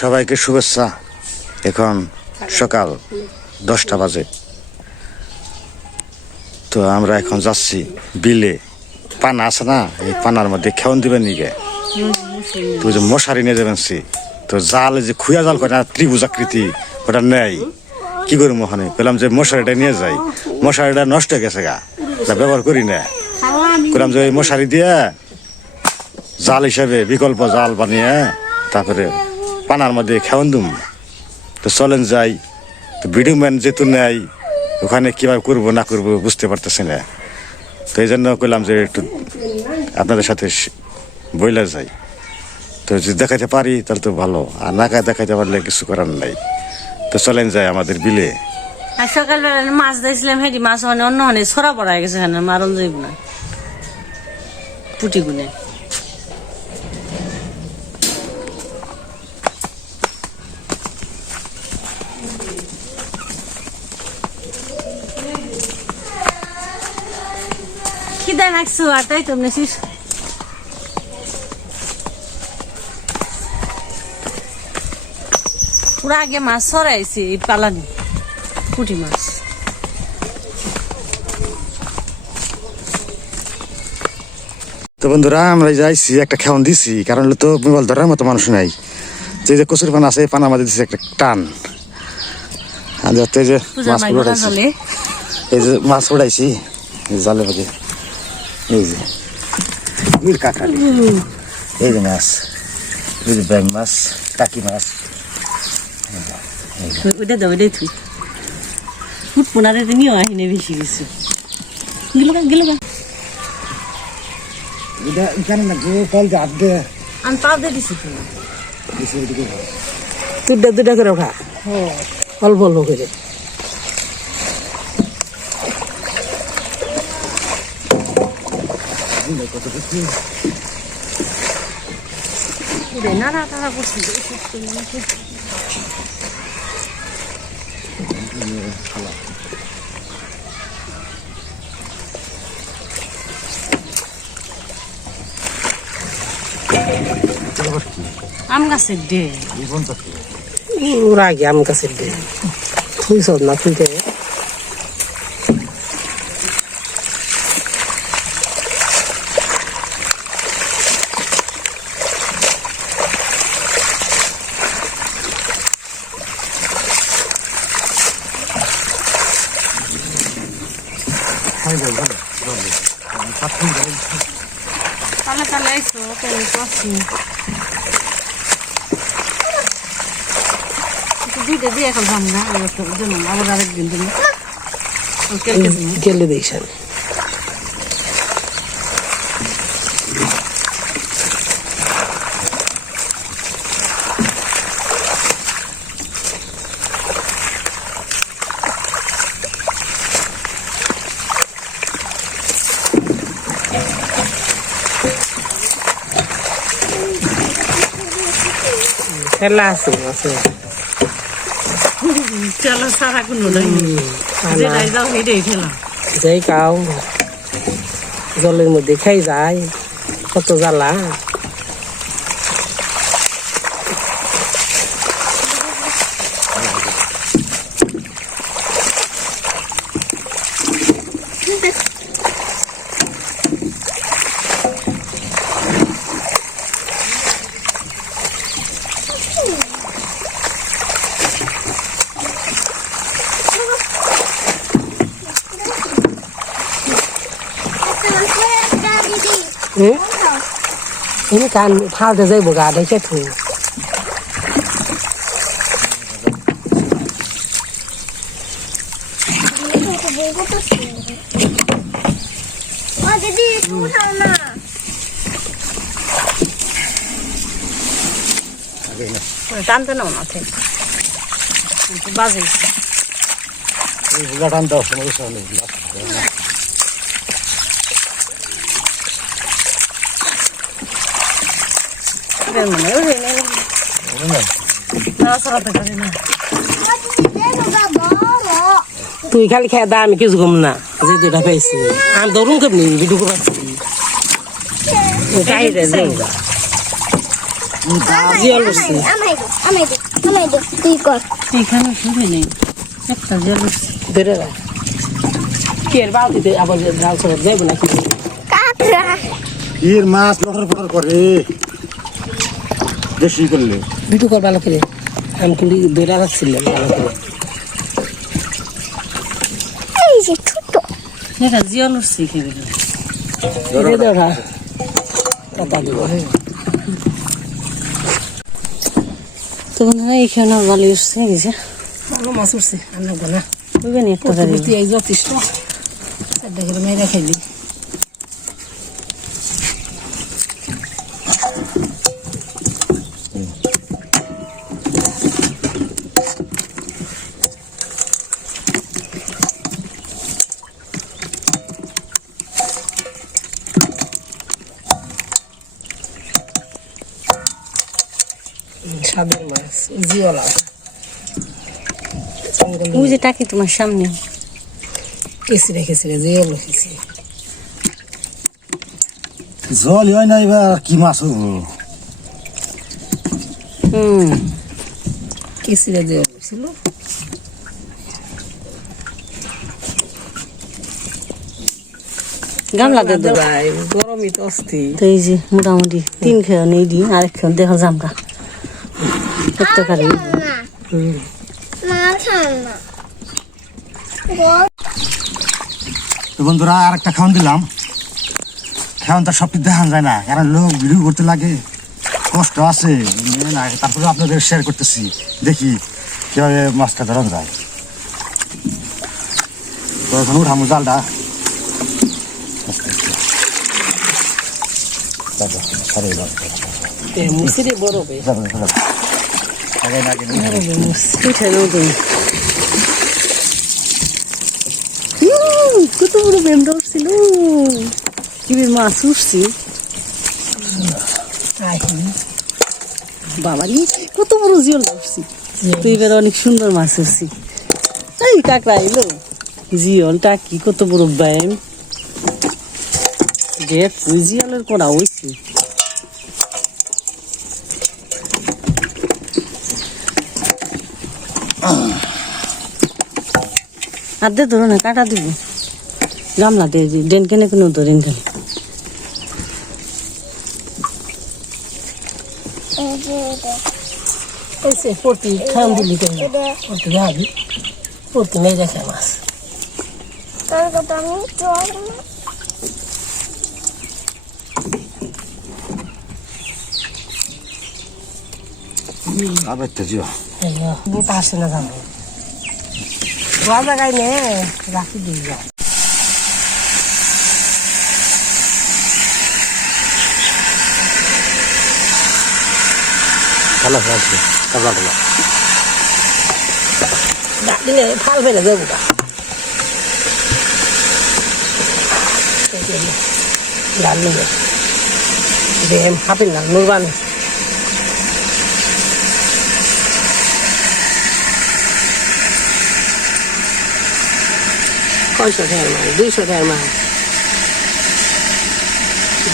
সবাইকে শুভেচ্ছা। এখন সকাল দশটা বাজে। তো আমরা এখন যাচ্ছি বিলে। পানা আছে না? এই পানার মধ্যে খেয়ন দিবেন নিগে তো যে মশারি নিয়ে যাবেন সে। তো জাল যে খুয়া জাল করে ত্রিভুজ আকৃতি, ওটা নেই। কি করব ওখানে? পেলাম যে মশারিটা নিয়ে যাই। মশারিটা নষ্ট হয়ে গেছে গা। ব্যবহার করি না। করলাম যে ওই মশারি দিয়ে জাল হিসাবে বিকল্প জাল বানিয়ে, তারপরে পানার মধ্যে খেওয়ান দুম। তো চলেন যাই। তো ভিডিও ম্যান যেহেতু নেয় ওখানে কীভাবে করব, না করব বুঝতে পারতেছি না। তো এই জন্য কইলাম যে একটু আপনাদের সাথে শ- বইলা যাই। তো যদি দেখাইতে পারি, তাহলে তো ভালো। আর না দেখাইতে পারলে কিছু করার নাই। তো চলেন যাই আমাদের বিলে। সকালবেলা মাছ দিয়েছিলাম, হেঁটি মাছ মানে অন্য মানে ছড়া পড়া গেছে মারণ যাইব না। পুটি গুনে। খিদা লাগছো আর তাই তো নিছিস? পুরা আগে মাছ এই পালানি পুঁটি মাছ। তো বন্ধুরা আমরা যাইছি একটা খেওয়ান দিছি কারণ তো মোবাইল ধরার মতো মানুষ নাই। যে যে কচুর পানা আছে পানা আমাদের দিছে একটা টান। আর যাতে যে মাছ উড়াইছি। এই যে মাছ উড়াইছি জালে মধ্যে এই যে মিল কাঁকড়ালি এই যে মাছ এই যে ব্যাং মাছ টাকি মাছ। ওইটা দাও ওইটাই তুই ফুট পোনারে তুমিও আহিনে বেশি কিছু। গেল গেল এটা এখানে না গো ফল যে আড্ডে আমি পাও দিয়ে দিছি তুমি দুটা দুটা করে খা। অল্প অল্প করে। 안 되거든요. 내 나라다 하고 싶었는데. 안 갔을 때. 이번 달. 우울하게 안 갔을 때. 거기서 나쁜데. দুইটা দিয়ে এখন ভাঙা আবার তো জন্য আবার আরেকদিন দিন কেলকে দিন গেলে দিস আমি খেলা আছে আছে চলো সারা কোনো নাই যেটাই যাও সেটাই খেলাম যাই কাও জলের মধ্যে খাই যায় কত জ্বালা হুম ini kan phao từ dây bò gà đấy chết thù দিদি তুমি খাও না টানতে নাও না ঠিক বাজে পারি না তুই খালি খেয়ে দা আমি কিছু কম না। যে দুটা পাইছি। আমি ধরুন কেমনি? ভিডিও রে জিয়াল আমায় দে তুই কর। শুধু নেই একটা ধরে রাখ। বালতিতে আবার জাল সরে যাইব না কি কাকড়া। এর মাছ লটর ফটর করে। বেশি করলে? ভিডিও কর ভালো করে। আমি কিন্তু ধরে রাখছিলাম ভালো করে। এই যে ছোট। এটা জল উঠছে দিব তো বন্ধুরা এখানে ভালো উঠছে এই যে। ভালো মাছ উঠছে আনব না। বুঝবেন একটা যথেষ্ট মেয়েরা খাইলি। স্বাদের মাছ জিওলা ওই যে টাকি তোমার সামনে। কেসি রেখেছি রে জিওল রেখেছি জল হয় না এবার কি মাছ হব হুম। কেসি রে জিওল ছিল গামলাতে দেবো গরমই তো অস্থি তো এই যে মোটামুটি তিন খেয়ে নেই দিই আরেক খেয়ে দেখা জামরা কত কারি না না খান না গো- তো বন্ধুরা আর একটা খাওয়ান দিলাম। খাওয়ান তো সব কিছু দেখান যায় না। কারণ লোক ভিডিও করতে লাগে কষ্ট আছে। তারপরে আপনাদের শেয়ার করতেছি। দেখি কীভাবে মাছটা ধরানো যায়। তো এখন উঠামো জালটা। সরে বড় উম, কত বড় কি বেশ মাছ উঠছি বাবারি কত বড় জিওল উঠছি তো এবার অনেক সুন্দর মাছ উঠছি এই কাকড়া এলো জিওলটা কি কত বড় ব্যায়াম ওই জিওলের করা হয়েছে আর দে ধরো না কাটা দিব। গামলা দিয়ে দি ডেন কেনে কেন ধরেন কেন। এই যে এটা, এসে পড়তি খান দিলি কেন? পড়তি ভাবি পড়তি মেয়ে দেখে মাছ। তোর কথা আমি চল না আবার তো জিও বুট আসে না জানো গোয়া জায়গায় নে রাখি দিয়ে যা ভালো আছে কাবলা কাবলা ডাকলি নে ফাল ফেলে দেবো লাল নুবে দেম হাপিল নুরবানি কয়শো টাকার মাছ দুইশো টাকার মাছ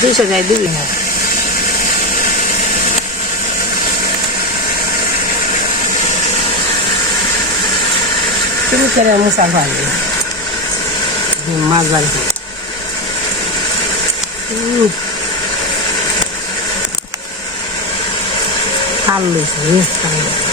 দুইশো টাকায় দিবি না তুমি করে মুসার পারবে মাছ বাড়ি খাল লইছে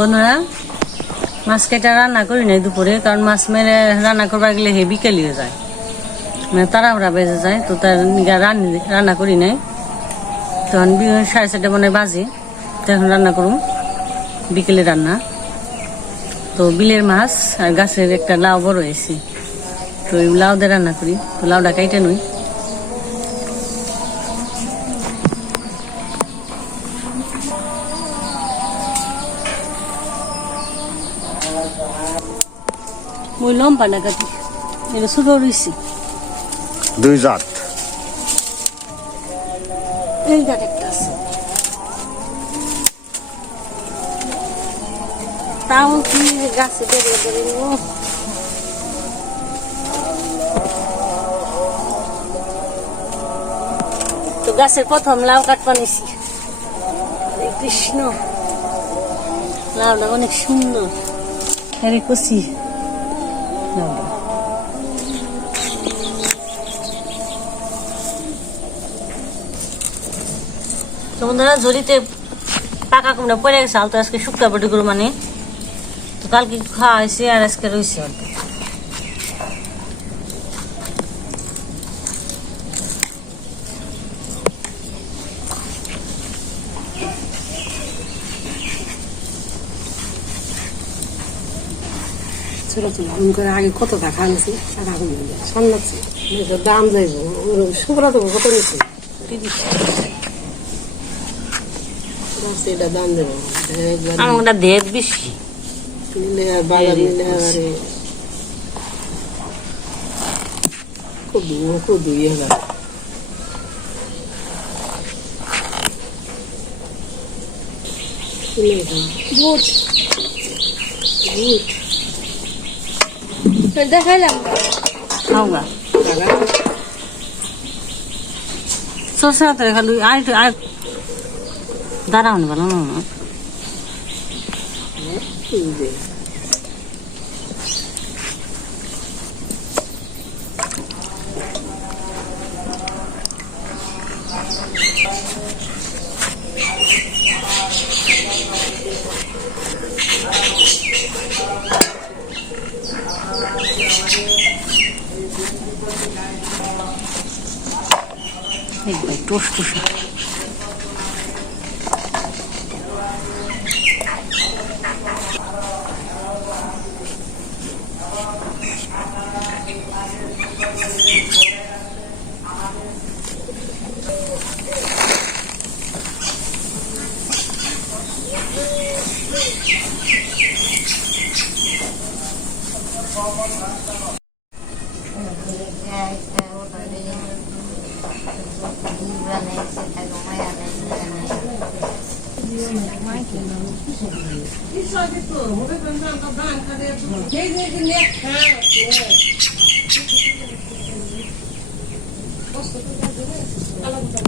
বন্ধুরা, মাছ কেটে রান্না করি নাই দুপুরে কারণ মাছ মেরে রান্না করবার গেলে হে বিকেল হয়ে যায়। মানে তাড়াহুড়া বেজে যায়, তো তার রান্নি করি নাই। তখন সাড়ে চারটে মনে বাজে, তো এখন রান্না করুম, বিকেলে রান্না। তো বিলের মাছ আর গাছের একটা লাউ বড় হয়েছে, তো এই লাউ দিয়ে রান্না করি, তো লাউটা কাইটে নই। মই লম্বা না কাটি এটা ছোট রয়েছি দুই জাত এই জাত একটা আছে তাও কি গাছে বেরিয়ে বেরিয়ে তো গাছের প্রথম লাউ কাটবা নিছি কৃষ্ণ লাউটা অনেক সুন্দর হরে কচি লাউটা তো বন্ধুরা ঝুড়িতে পাকা কুমড়া পড়ে গেছে, আলতো আজকে শুক্তা বটি মানে তো কালকে খাওয়া হয়েছে আর আজকে রয়েছে ছোট ছোট আগুন করে আগে কত টাকা আনছি? আর হয়ে সামলাচ্ছি। দাম যাইব। শুক্রা তো কত নিচ্ছে? এটা দাম দেবো আমার দেব বেশি। নিলে বাজার নিলে আরে কুদু কুদু ইয়ে গেল বুট? দেখাইলাম খাওয়া সরষে হাতে খালি আর আর দাঁড়াও না ভালো না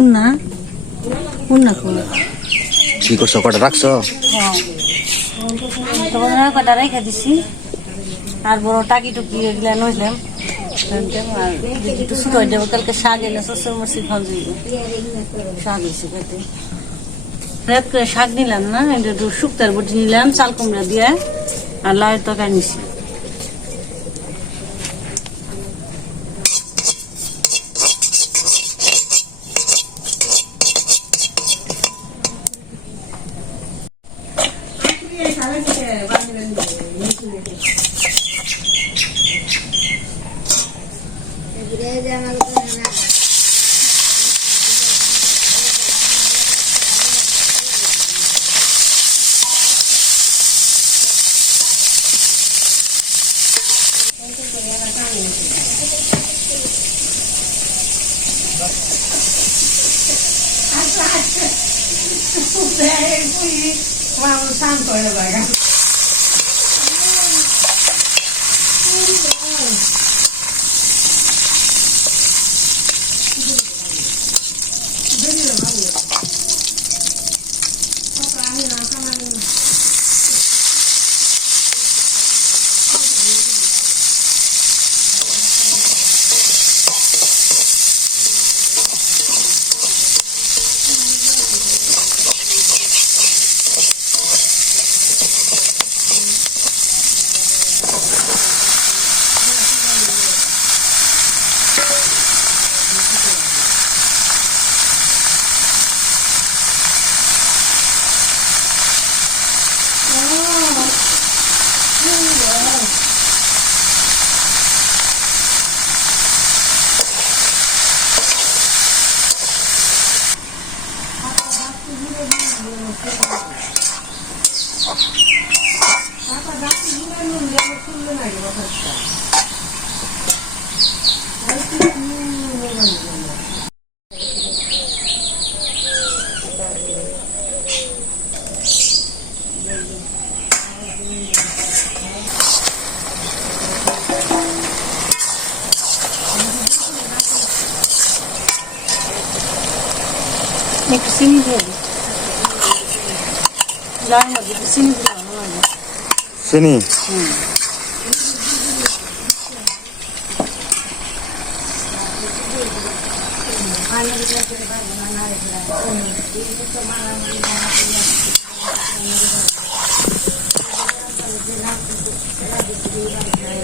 উন্না উন্না কি? করছ? কটা রাখছো? তখন কটা রেখে দিছি। আর বড় টাকি টুকি এগুলা নইলাম। ছোট হয়ে যাব কালকে শাক শাক হয়েছে খেতে। রাত করে শাক নিলাম না শুক্তার বটি নিলাম চাল কুমড়া দিয়ে আর লাউয়ের তরকারি নিছি। একটু চিনি দিয়ে দিই যার মধ্যে একটু চিনি দিলে ভালো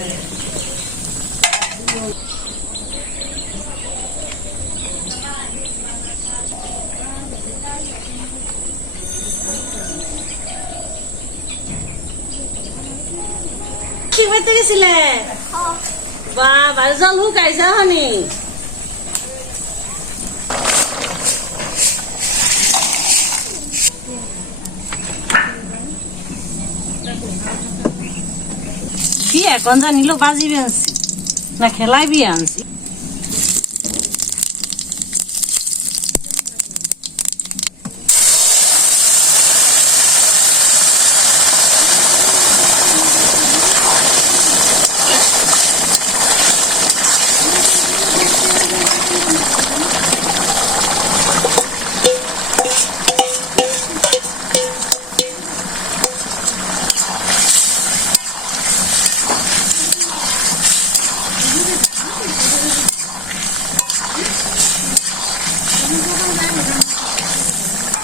লাগে করতে গেছিলে? বাবা জল শুকাইছে হনি। কি এখন জানিলো, বাজি আনছি না, খেলাই বিয়ে আনছি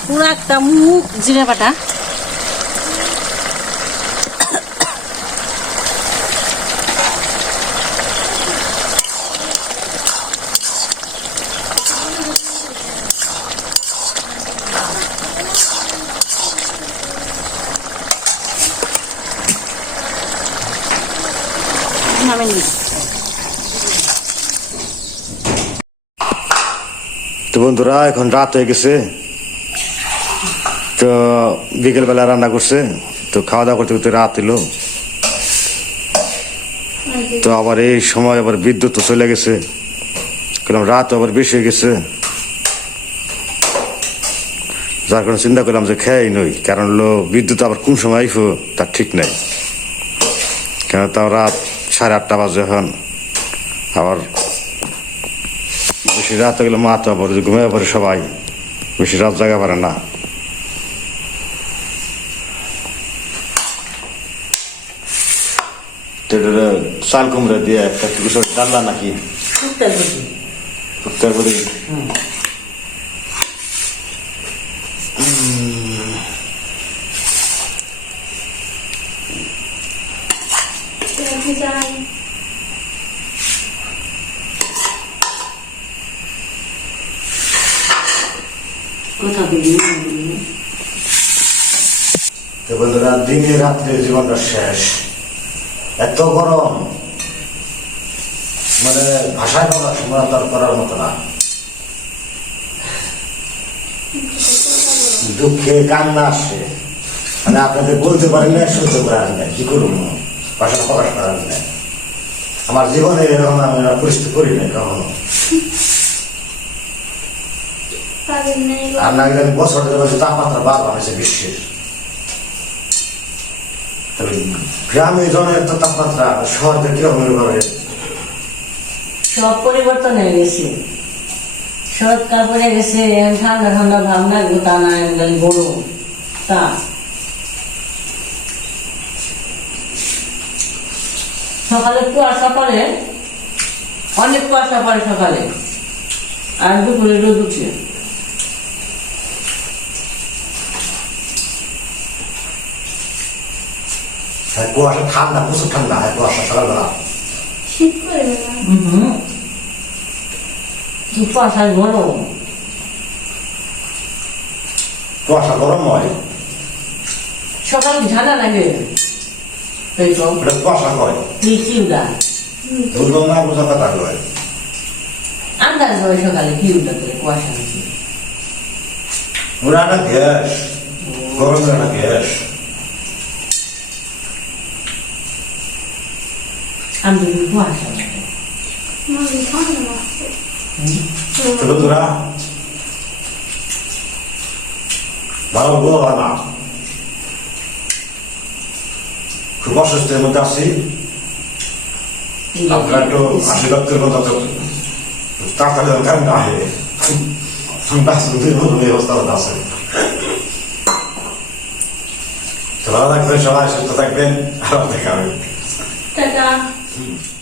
পুরো একটা মুখ জিরে নামেন তো বন্ধুরা এখন রাত হয়ে গেছে। তো বিকেলবেলা রান্না করছে, তো খাওয়া দাওয়া করতে করতে রাত এলো তো আবার এই সময় আবার বিদ্যুৎ তো চলে গেছে। কারণ রাত আবার বেশি হয়ে গেছে। যার কারণে চিন্তা করলাম যে খেয়াই নই, কারণ হলো বিদ্যুৎ আবার কোন সময় আইফো, তার ঠিক নাই। কেন তাও রাত সাড়ে আটটা বাজে এখন। আবার বেশি রাত গেলে মা তো আবার ঘুমিয়ে পড়ে সবাই। বেশি রাত জায়গা পারে না তো এটা চাল কুমড়া দিয়ে একটা কিছু ডাল্লা নাকি? বলি। তো বন্ধুরা দিনে রাত্রে জীবনটা শেষ। এত গরম। মানে ভাষায় প্রকাশ তার করার মতো না। দুঃখে কান্না আসে। মানে আপনাদের বলতে পারেন না সহ্য করার না কি করুন ভাষা প্রকাশ করার না আমার জীবনে এরকম আমি পরিস্থিতি করি না কখনো। আর না বছর বছর তাপমাত্রা বাড়বা বিশ্বের তবে গ্রামে জনের তো তাপমাত্রা শহরে কীরকম করে? সব পরিবর্তন হয়ে গেছে। শরৎকাল পড়ে গেছে, ঠান্ডা ঠান্ডা ভাবনা গোটা না গরম তা। সকালে কুয়াশা পড়ে, অনেক কুয়াশা পড়ে সকালে। আর দুপুরে রোদ উঠে। কুয়াশা ঠান্ডা প্রচুর ঠান্ডা হ্যাঁ কুয়াশা সকালবেলা শীত করে গরম কুয়াশা গরম হয় সকালে ঠান্ডা লাগে এই তো কুয়াশা হয় কি কি উড়া দুর্গম না বোঝা কথা হয় আন্দাজ হয় সকালে কি উড়া করে কুয়াশা নাকি ওরা একটা গ্যাস গরমের একটা গ্যাস আমি তো বন্ধুরা ভালো গো না খুব অসুস্থের মধ্যে আছি আপনারা একটু আশীর্বাদ করবেন তত তাড়াতাড়ি যেন কারেন্ট আহে দুই অবস্থা আছে তো ভালো থাকবেন সবাই সুস্থ থাকবেন আবার দেখা হবে টাটা হুম।